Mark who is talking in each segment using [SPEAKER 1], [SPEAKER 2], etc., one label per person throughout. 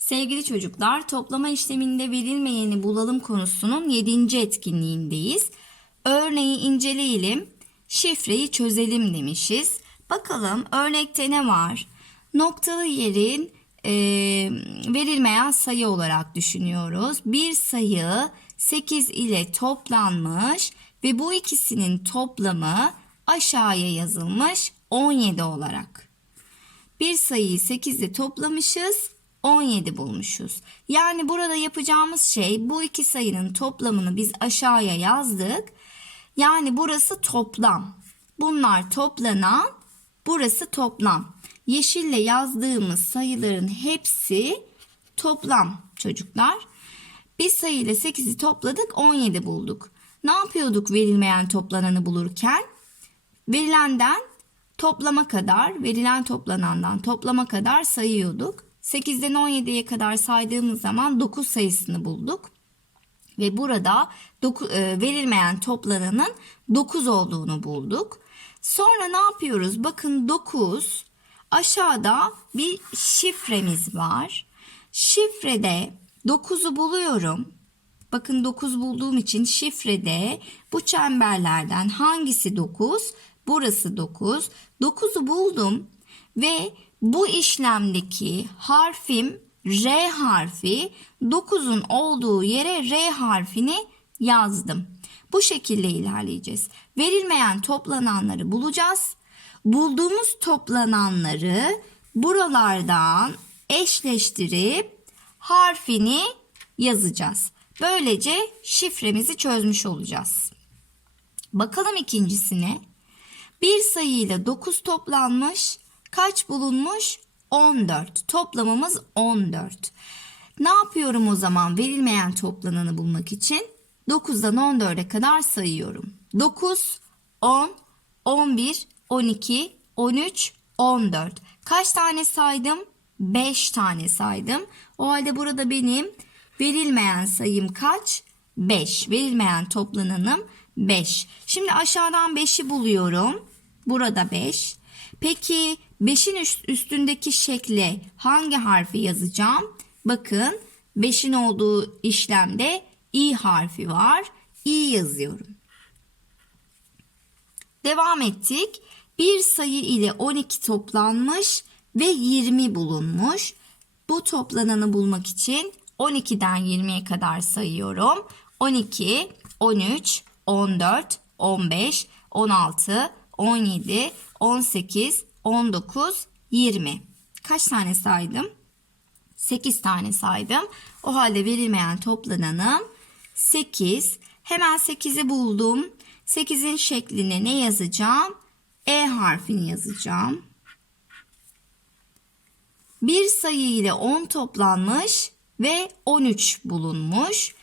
[SPEAKER 1] Sevgili çocuklar, toplama işleminde verilmeyeni bulalım konusunun 7. etkinliğindeyiz. Örneği inceleyelim, şifreyi çözelim demişiz. Bakalım örnekte ne var? Noktalı yerin e, verilmeyen sayı olarak düşünüyoruz. Bir sayı 8 ile toplanmış ve bu ikisinin toplamı aşağıya yazılmış 17 olarak. Bir sayıyı 8 ile toplamışız, 17 bulmuşuz. Yani burada yapacağımız şey bu iki sayının toplamını biz aşağıya yazdık. Yani burası toplam. Bunlar toplanan, burası toplam. Yeşille yazdığımız sayıların hepsi toplam çocuklar. Bir sayı ile 8'i topladık 17 bulduk. Ne yapıyorduk verilmeyen toplananı bulurken? Verilenden toplama kadar, verilen toplanandan toplama kadar sayıyorduk. 8'den 17'ye kadar saydığımız zaman 9 sayısını bulduk. Ve burada doku, e, verilmeyen toplananın 9 olduğunu bulduk. Sonra ne yapıyoruz? Bakın 9 aşağıda bir şifremiz var. Şifrede 9'u buluyorum. Bakın 9 bulduğum için şifrede bu çemberlerden hangisi 9? Burası 9. 9'u buldum ve bu işlemdeki harfim R harfi 9'un olduğu yere R harfini yazdım. Bu şekilde ilerleyeceğiz. Verilmeyen toplananları bulacağız. Bulduğumuz toplananları buralardan eşleştirip harfini yazacağız. Böylece şifremizi çözmüş olacağız. Bakalım ikincisine. Bir sayıyla 9 toplanmış. Kaç bulunmuş? 14. Toplamımız 14. Ne yapıyorum o zaman verilmeyen toplananı bulmak için? 9'dan 14'e kadar sayıyorum. 9, 10, 11, 12, 13, 14. Kaç tane saydım? 5 tane saydım. O halde burada benim verilmeyen sayım kaç? 5. Verilmeyen toplananım 5. Şimdi aşağıdan 5'i buluyorum. Burada 5. Peki 5'in üstündeki şekle hangi harfi yazacağım? Bakın 5'in olduğu işlemde i harfi var. i yazıyorum. Devam ettik. Bir sayı ile 12 toplanmış ve 20 bulunmuş. Bu toplananı bulmak için 12'den 20'ye kadar sayıyorum. 12, 13, 14, 15, 16, 17, 18, 19, 20. Kaç tane saydım? 8 tane saydım. O halde verilmeyen toplananım 8. Hemen 8'i buldum. 8'in şekline ne yazacağım? E harfini yazacağım. Bir sayı ile 10 toplanmış ve 13 bulunmuş.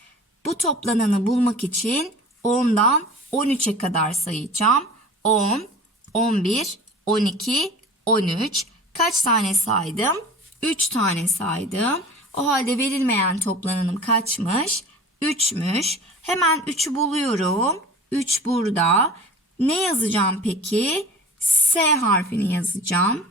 [SPEAKER 1] Bu toplananı bulmak için 10'dan 13'e kadar sayacağım. 10, 11, 12, 13. Kaç tane saydım? 3 tane saydım. O halde verilmeyen toplananım kaçmış? 3'müş. Hemen 3'ü buluyorum. 3 burada. Ne yazacağım peki? S harfini yazacağım.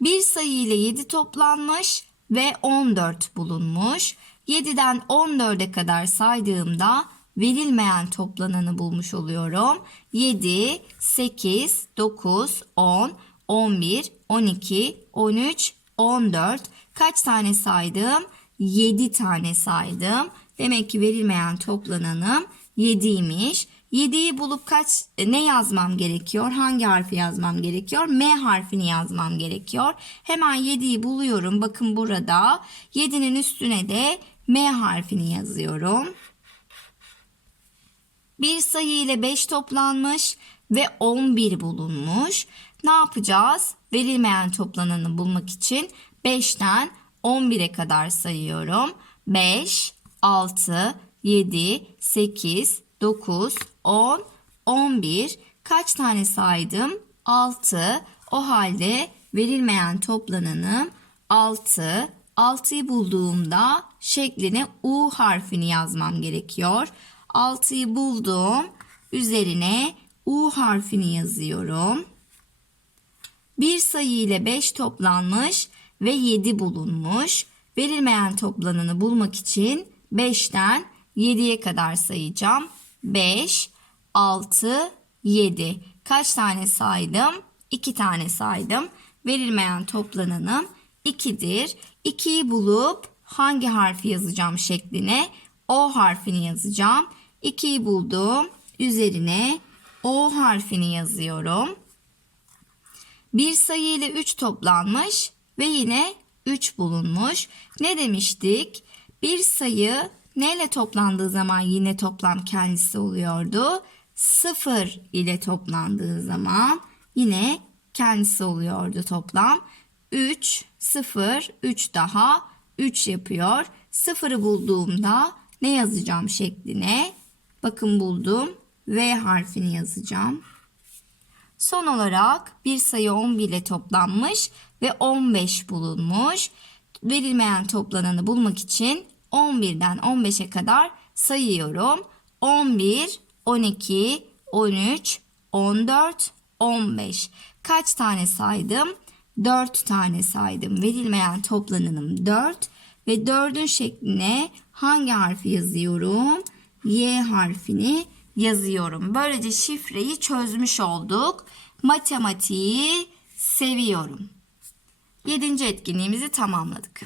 [SPEAKER 1] Bir sayı ile 7 toplanmış ve 14 bulunmuş. 7'den 14'e kadar saydığımda verilmeyen toplananı bulmuş oluyorum. 7, 8, 9, 10, 11, 12, 13, 14. Kaç tane saydım? 7 tane saydım. Demek ki verilmeyen toplananım 7'ymiş. 7'yi bulup kaç ne yazmam gerekiyor? Hangi harfi yazmam gerekiyor? M harfini yazmam gerekiyor. Hemen 7'yi buluyorum. Bakın burada 7'nin üstüne de M harfini yazıyorum. Bir sayı ile 5 toplanmış ve 11 bulunmuş. Ne yapacağız? Verilmeyen toplananı bulmak için 5'ten 11'e kadar sayıyorum. 5, 6, 7, 8, 9, 10, 11. Kaç tane saydım? 6. O halde verilmeyen toplananım 6. 6'yı bulduğumda şekline U harfini yazmam gerekiyor. 6'yı buldum. Üzerine U harfini yazıyorum. Bir sayı ile 5 toplanmış ve 7 bulunmuş. Verilmeyen toplananı bulmak için 5'ten 7'ye kadar sayacağım. 5, 6, 7. Kaç tane saydım? 2 tane saydım. Verilmeyen toplananım 2'dir. 2'yi bulup hangi harfi yazacağım şekline? O harfini yazacağım. 2'yi buldum. Üzerine O harfini yazıyorum. Bir sayı ile 3 toplanmış ve yine 3 bulunmuş. Ne demiştik? Bir sayı neyle toplandığı zaman yine toplam kendisi oluyordu. 0 ile toplandığı zaman yine kendisi oluyordu toplam. 3, 0, 3 daha 3 yapıyor. 0'ı bulduğumda ne yazacağım şekline? Bakın buldum. V harfini yazacağım. Son olarak bir sayı 11 ile toplanmış ve 15 bulunmuş. Verilmeyen toplananı bulmak için 11'den 15'e kadar sayıyorum. 11, 12, 13, 14, 15. Kaç tane saydım? 4 tane saydım. Verilmeyen toplananım 4 ve 4'ün şekline hangi harfi yazıyorum? Y harfini yazıyorum. Böylece şifreyi çözmüş olduk. Matematiği seviyorum. Yedinci etkinliğimizi tamamladık.